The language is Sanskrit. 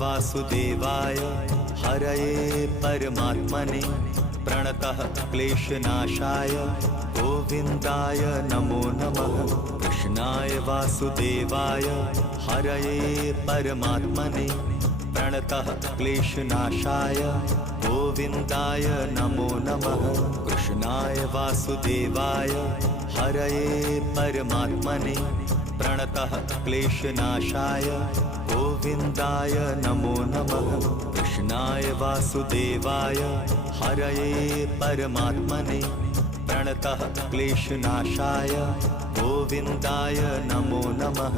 वासुदेवाय हरये परमात्मने प्रणतः क्लेशनाशाय गोविन्दाय नमो नमः। कृष्णाय वासुदेवाय हरये परमात्मने प्रणतः क्लेशनाशाय गोविन्दाय नमो नमः। कृष्णाय वासुदेवाय हरये परमात्मने प्रणतः क्लेशनाशाय गोविन्दाय नमो नमः। कृष्णाय वासुदेवाय हरये परमात्मने प्रणतः क्लेशनाशाय गोविन्दाय नमो नमः।